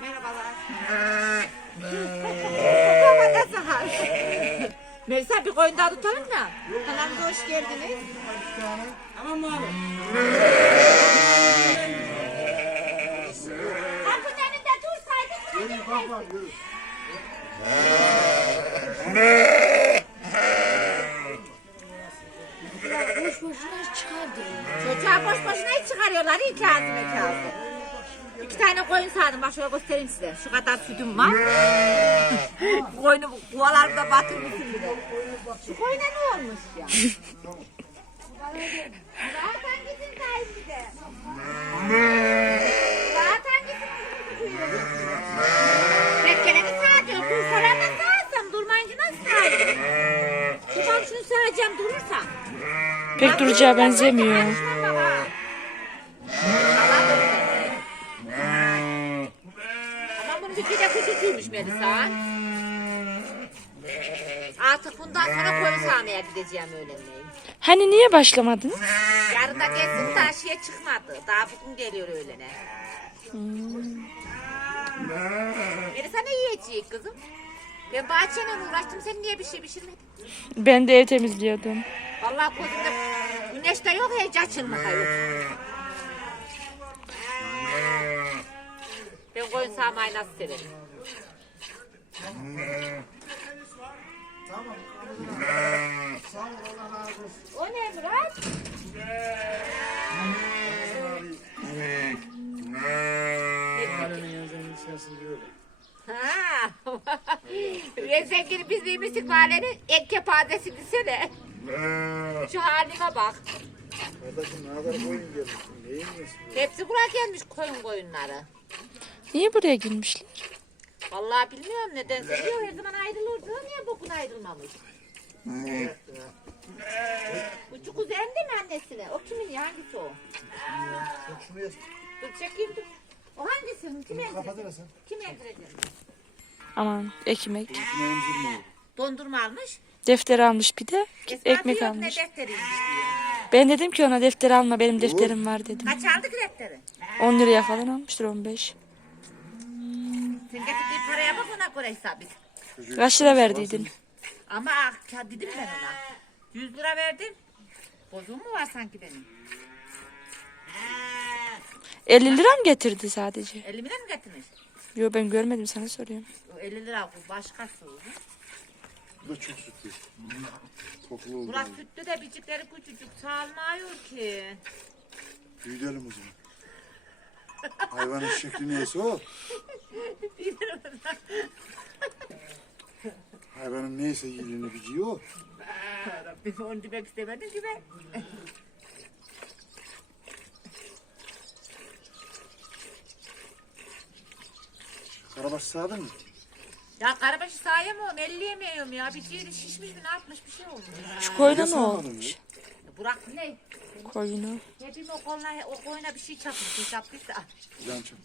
Merhabalar. Melisa bir koyun daha tutalım da. Kanalımıza hoş geldiniz. Mı abi? Kapının önünde dursaydın. Boş boşuna çıkar diye. Çocuğa boş boşuna hiç çıkarıyorlar. İyi kağıdı. İki tane koyun sağdım. Bak şöyle göstereyim size. Şu kadar sütüm var. Koyunu kovalarımda batırmışım bile. Şu koyuna ne olmuş ya? Zaten gidin sahibi de. Zaten gidin. Beklerini sağacağım. Da sağarsam. Durmayınca nasıl sağayım? Şunu söyleyeceğim durursa. Pek duracağı benzemiyor. Gücü de küçücüymüş Melisa. Artık bundan sonra koyu sahmeye gideceğim öğlenleyin. Hani niye başlamadınız? Yarın da gelsin daha şeye çıkmadı. Daha bugün geliyor öğlene. Melisa ne yiyecek kızım? Ben bahçeyle uğraştım. Sen niye bir şey pişirmedin? Ben de ev temizliyordum. Vallahi gözümde güneş de yok, açılma da yok. Ben koyun sağmayı nasıl severim. O ne Murat? Ha. ben zengin biz miymiştik mahallenin ek kepazesini sene. Şu halime bak. Kardeşim ne kadar koyun gelmişsin? Neyin? Hepsi buraya gelmiş koyun koyunları. Niye buraya girmişler? Vallahi bilmiyorum neden diyor her zaman ayrılırdı. Niye bugün ayrılmamış? Bu çok kuzen değil mi annesine? O kimin ya? Hangisi o? Bak şunu yaz. Dur çekeyim dur. O hangisi? Kim emdirecek? Kim emdirecek? Aman ekmek. Dondurma almış. Defter almış bir de. Esma Ekmek diyor, almış. Ne defteriymiş diyor. Ben dedim ki ona defter alma benim defterim var dedim. Kaç aldık defteri? 10 liraya falan almıştır 15. Sen getirdiğin paraya bak ona göre hesap et. Kaç lira verdiydin? Ama ah, dedim ben ona. 100 lira verdim. Bozum mu var sanki benim? 50 lira mı getirdi sadece? 50 lira mı getirmiş? Yo ben görmedim sana soruyorum. O 50 lira bu başkası. o. Bu da çok sütlü. Toplu oldu. Burası sütlü de bicikleri küçücük salmıyor ki. Büyütelim o zaman. Hayvanın şekli neyse o. Hayvanın neyse yiyilini biciyor o. Rabbim onu demek istemedim ki ben. Karabaş sağdın mı? Ya karabaşı sayamıyorum, elleyemiyorum ya. Bir ciğeri şişmiş mi ne yapmış bir şey olmuş. Şu koyuna ne olmuş? Burak ne? Koyunu. Hepim o koluna, o koyuna bir şey çapmış da. Yan çap.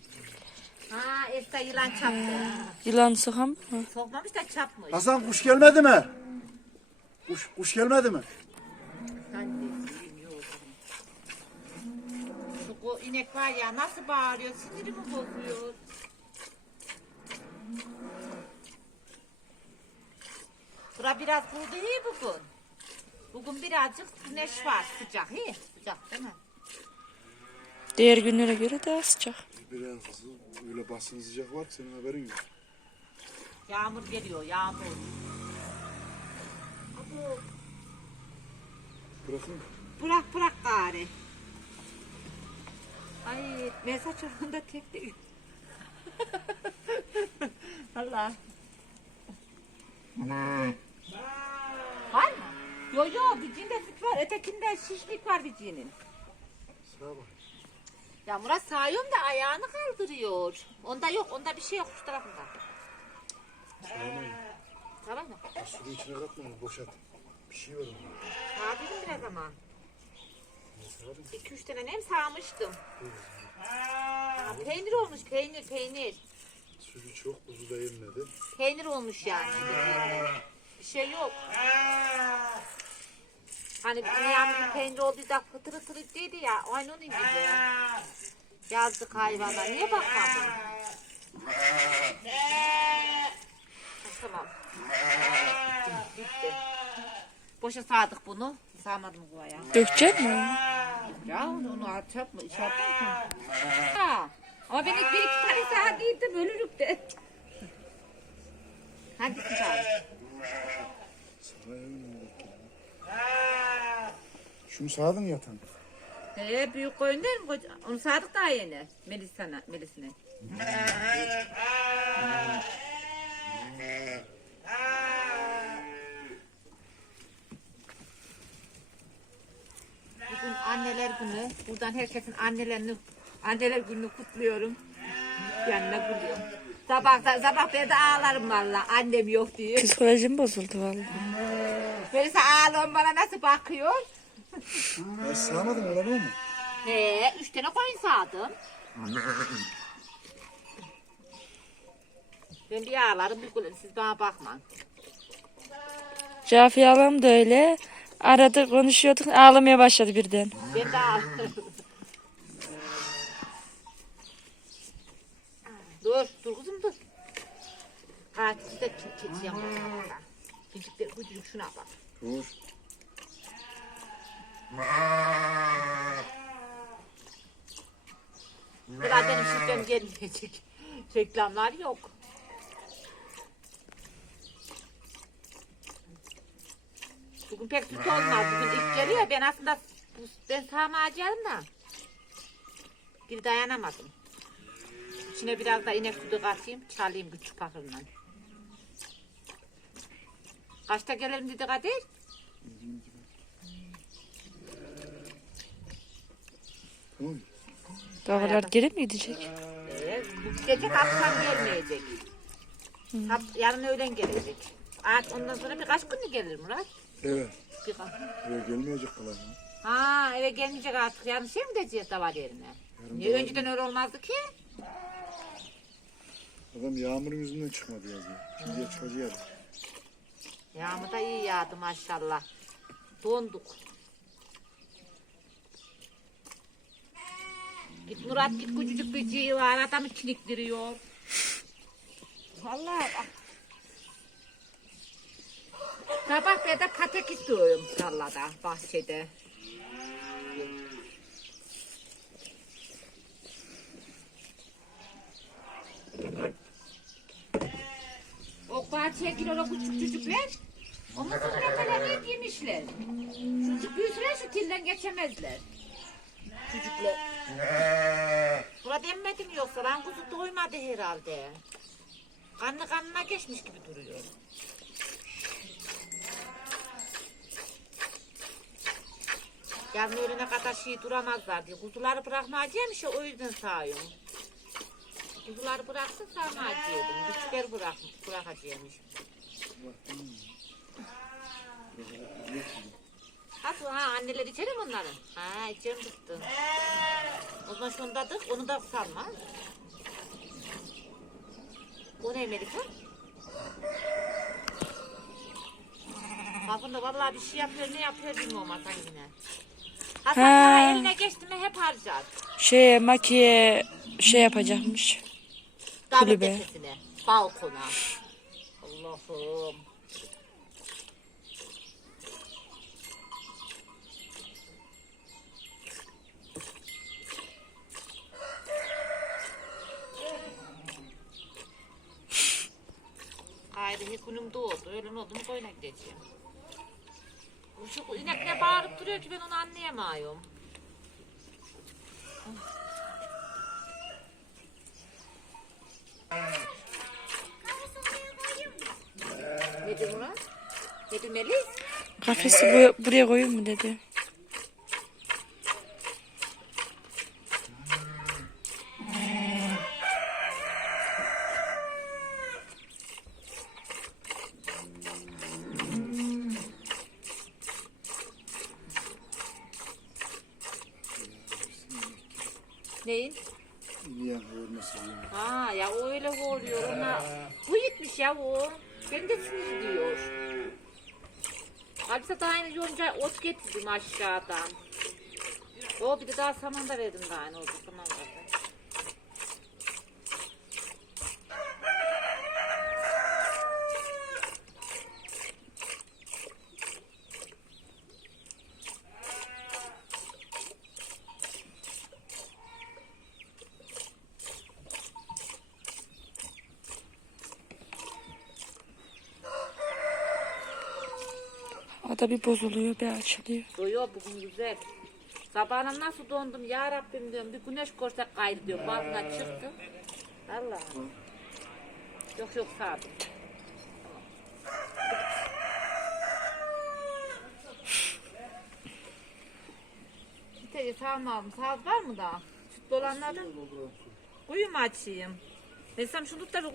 Ha, Esra yılan çaptı. Yılan sokan mı? Sokmamış da çapmış. Hasan kuş gelmedi mi? Kuş, kuş gelmedi mi? Sen de bilmiyorum. Şu ko- inek var ya nasıl bağırıyor, sinirimi bozuyor. Bura biraz kurudu iyi bugün. Bugün birazcık güneş var, sıcak iyi. Sıcak değil mi? Diğer günlere göre daha sıcak. Biraz öyle basın sıcak var ki senin haberin yok. Yağmur geliyor, yağmur. Bırakın mı? Bırak bırak gari. Ay mesaj çorabında tek değil. Allah. Var mı? Yo yo bicinde süt var. Ötekinde şişlik var bicinin. Sağa bak. Ya Murat sağıyorum da ayağını kaldırıyor. Onda yok. Onda bir şey yok şu tarafında. Tamam mı? Suyu içine katma onu boşalt. Bir şey var onda. Sağ dedim biraz ama. İki üç tane nem sağmıştım. Ha, peynir olmuş peynir peynir. Suyu çok buzu da yenmedi. Peynir olmuş yani. Bir şey yok. Hani Niham'ın peynir olduysa fıtır fıtır dedi ya. Aynı onun gibi. Yazdık hayvana. Niye bakmadın? Tamam. Bitti. Bitti. Boşa sağdık bunu. Sağmadım bu ayağı. Dökecek mi? Ya onu, onu atacak mı? İş yapar mı? Ha. Ama ben bir iki tane saat değil de bölürük de. Hangisi sağ? Şunu sağdın yatan. Ee, büyük koyun değil mi? Koca- Onu sağdık daha yeni. Melisa'na, Melis'ine. Bugün anneler günü. Buradan herkesin annelerini, anneler gününü kutluyorum. Yanına gidiyorum. Sabah, sabah ben de ağlarım valla. Annem yok diye. Psikolojim bozuldu vallahi. Melisa ağlıyorum bana nasıl bakıyor? Ben sağmadım olabilir mi? He, üç tane koyun sağdım. Ben bir ağlarım bir gülüm. Siz bana bakmayın. Cafi alam da öyle. Arada konuşuyorduk ağlamaya başladı birden. Ben de ağlarım. dur, dur kızım dur. Kaç size keçi yapalım. Küçükler küçük şuna bak. Dur. Biraz benim şifrem gelmeyecek. Reklamlar yok. Bugün pek süt olmaz. Bugün ilk geliyor. Ben aslında ben sağmayacağım da. Bir dayanamadım. İçine biraz da inek sütü katayım. Çalayım küçük pakırla. Kaçta gelelim dedi Kadir? Tamam mı? Davalar geri mi gidecek? Ee, bu gece akşam gelmeyecek. Hap, yarın öğlen gelecek. Artık ondan sonra birkaç gün gelir Murat? Evet. Birkaç. Eve gelmeyecek kalan. Ha eve gelmeyecek artık. Yarın şey mi diyeceğiz davar yerine? Niye önceden öyle olmazdı ki? Adam yağmur yüzünden çıkmadı yazıyor. Şimdiye çıkacak. Yağmur da iyi yağdı maşallah. Donduk. Git Murat git küçücük bir cığı var adamı kilitleniyor. Vallahi bak. Sabah ben de patek istiyorum tarlada, bahçede. O bahçeye o küçük çocuklar. O mısır reçelerini yemişler. Çocuk büyüsüler şu tilden geçemezler. Çocuklar. Burada emmedim yoksa lan kuzu doymadı herhalde. Kanlı kanına geçmiş gibi duruyor. Yarın öğlene kadar şey duramazlar diye. Kuzuları bırakmayacağım işte o yüzden sağıyorum. Kuzuları bıraksın sağmayacağım. Küçükleri bırak, bırakacağım Nasıl ha anneler içeri mi onların? Ha içerim tuttu. O zaman şunu da dık, onu da salma. O ne Melisa? Bakın da vallahi bir şey yapıyor ne yapıyor bilmiyorum Hasan yine. Hasan Ha. eline geçti mi hep harcar. Şey makiye şey yapacakmış. Davet Kulübe. tepesine, balkona. Allah'ım. Haydi hekunim doğdu. Öyle oldu mu koyuna gideceğim. Şu inek ne bağırıp duruyor ki ben onu anlayamıyorum. Nedir Murat? Nedir Melis? Kafesi bu, buraya koyayım mı dedi. Neyin? Yiyen yiyen. Ha ya o öyle oluyor. Ona bu gitmiş ya o. Ben de sinir diyor. Halbuki daha aynı yonca ot getirdim aşağıdan. O bir de daha saman da verdim daha aynı oldu saman Arada bir bozuluyor bir açılıyor. Doyuyor bugün güzel. Sabahına nasıl dondum ya Rabbim diyorum. Bir güneş görsek gayrı diyor. Balkona çıktım. Allah. Yok yok sabit. Bir tane sağ mı aldım? Sağ var mı daha? Süt dolanları. Kuyu mu açayım? Desem şunu tut da bir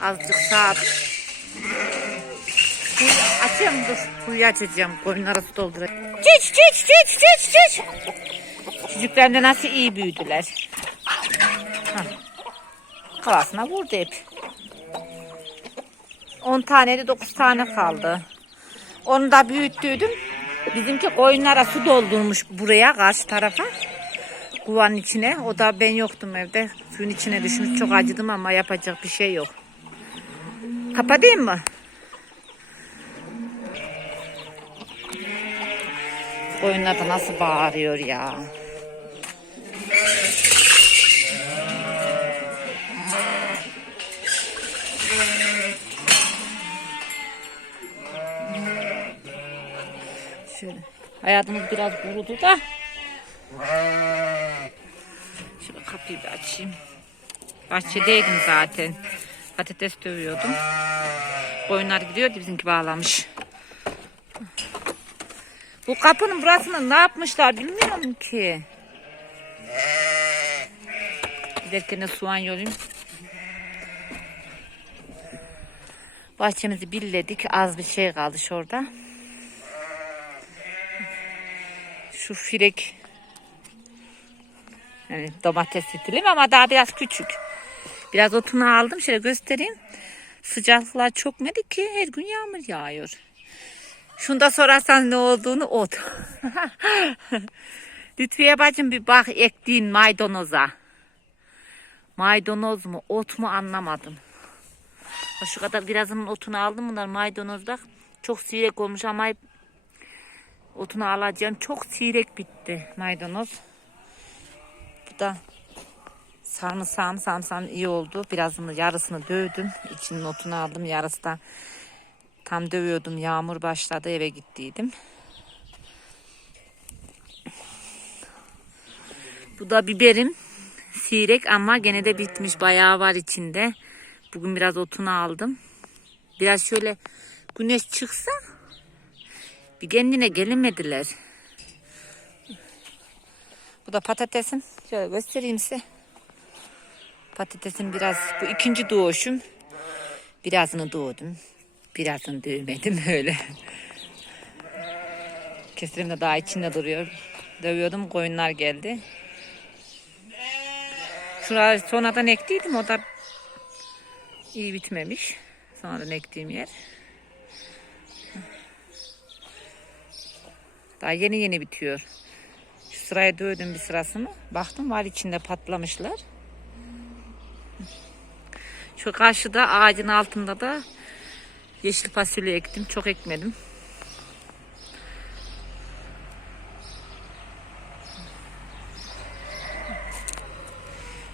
Azıcık saat. Kuyu açayım dur. Kuyu açacağım. Koyunlara su doldurayım. Çiç çiç çiç çiç çiç. Çocuklar da nasıl iyi büyüdüler. Kafasına vurdu hep. 10 taneydi 9 tane kaldı. Onu da büyüttüydüm. Bizimki koyunlara su doldurmuş buraya karşı tarafa. Kuvanın içine. O da ben yoktum evde. Suyun içine düşmüş. Çok acıdım ama yapacak bir şey yok. Kapatayım mı? Koyunlar da nasıl bağırıyor ya. Şöyle. Hayatımız biraz kurudu da. Şöyle kapıyı bir açayım. Bahçedeydim zaten. Patates dövüyordum. Koyunlar gidiyordu bizimki bağlamış. Bu kapının burasını ne yapmışlar bilmiyorum ki. Giderken de soğan yolayım. Bahçemizi billedik. Az bir şey kaldı şurada. Şu firek yani domates stilim ama daha biraz küçük. Biraz otunu aldım. Şöyle göstereyim. Sıcaklıklar çok mıydı ki her gün yağmur yağıyor. Şunda sorarsan ne olduğunu ot. Lütfiye bacım bir bak ektiğin maydanoza. Maydanoz mu ot mu anlamadım. Şu kadar birazının otunu aldım bunlar maydanozda. Çok sirek olmuş ama otunu alacağım. Çok sirek bitti maydanoz. Bu da sarımsağım sarımsağım iyi oldu. Birazını yarısını dövdüm. İçinin otunu aldım. Yarısı da tam dövüyordum. Yağmur başladı eve gittiydim. Bu da biberim. Sirek ama gene de bitmiş. Bayağı var içinde. Bugün biraz otunu aldım. Biraz şöyle güneş çıksa bir kendine gelemediler. Bu da patatesim. Şöyle göstereyim size. Patatesin biraz bu ikinci doğuşum. Birazını doğdum. Birazını dövmedim öyle. Kesirim de daha içinde duruyor. Dövüyordum koyunlar geldi. Şuraya sonradan ektiydim o da iyi bitmemiş. Sonradan ektiğim yer. Daha yeni yeni bitiyor. Şu sıraya dövdüm bir sırasını. Baktım var içinde patlamışlar. Şu karşıda ağacın altında da yeşil fasulye ektim. Çok ekmedim.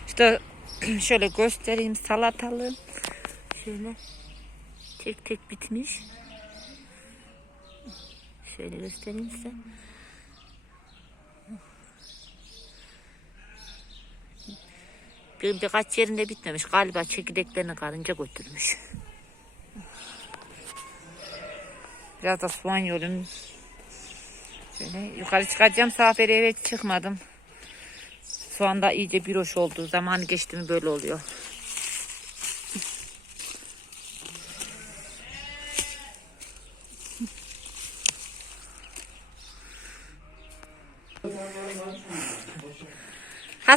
İşte şöyle göstereyim salatalığım. Şöyle tek tek bitmiş. Şöyle göstereyim size. Birkaç yerinde bitmemiş. Galiba çekirdeklerini karınca götürmüş. Biraz da soğan yolum. Şöyle yukarı çıkacağım. Saferi eve çıkmadım. Soğan da iyice bir hoş oldu. Zamanı geçti mi böyle oluyor.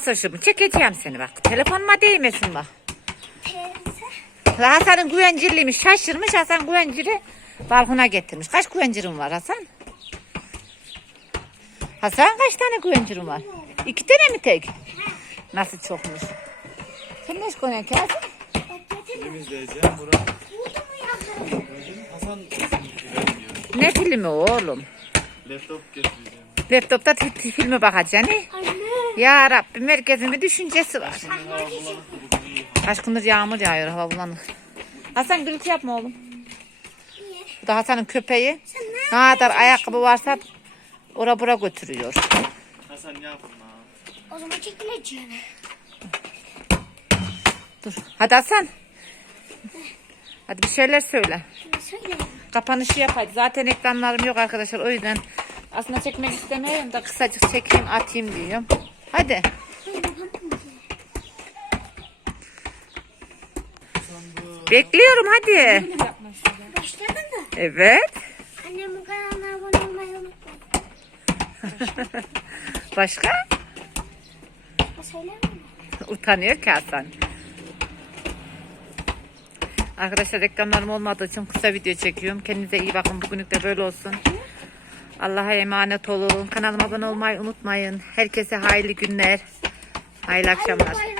Hasoşum çekeceğim seni bak. Telefonuma değmesin bak. Hasan'ın güvencirliymiş şaşırmış. Hasan güvenciri balkona getirmiş. Kaç güvencirin var Hasan? Hasan kaç tane güvencirin var? İki tane mi tek? Nasıl çokmuş? Sen ne iş konuyorsun Hasan? Temizleyeceğim bura. Hasan Ne filmi oğlum? laptop getireceğim. Laptopta filme bakacaksın. he? Ya Rabbim herkesin bir düşüncesi var. Kaç gündür yağmur yağıyor hava bulanık. Hasan gürültü yapma oğlum. Bu da Hasan'ın köpeği. Ne kadar ayakkabı varsa ora bura götürüyor. Hasan ne yapın lan? O zaman çekileceğim. Dur. Hadi Hasan. Hadi bir şeyler söyle. Söyle. Kapanışı yap hadi. Zaten ekranlarım yok arkadaşlar. O yüzden aslında çekmek istemiyorum da kısacık çekeyim atayım diyorum. Hadi. Bekliyorum hadi. Başladın mı? Evet. Annemin kanalına abone olmayı unutmayın. Başka? Utanıyor ki Hasan. Arkadaşlar reklamlarım olmadığı için kısa video çekiyorum. Kendinize iyi bakın. Bugünlük de böyle olsun. Allah'a emanet olun. Kanalıma abone olmayı unutmayın. Herkese hayırlı günler. Hayırlı akşamlar.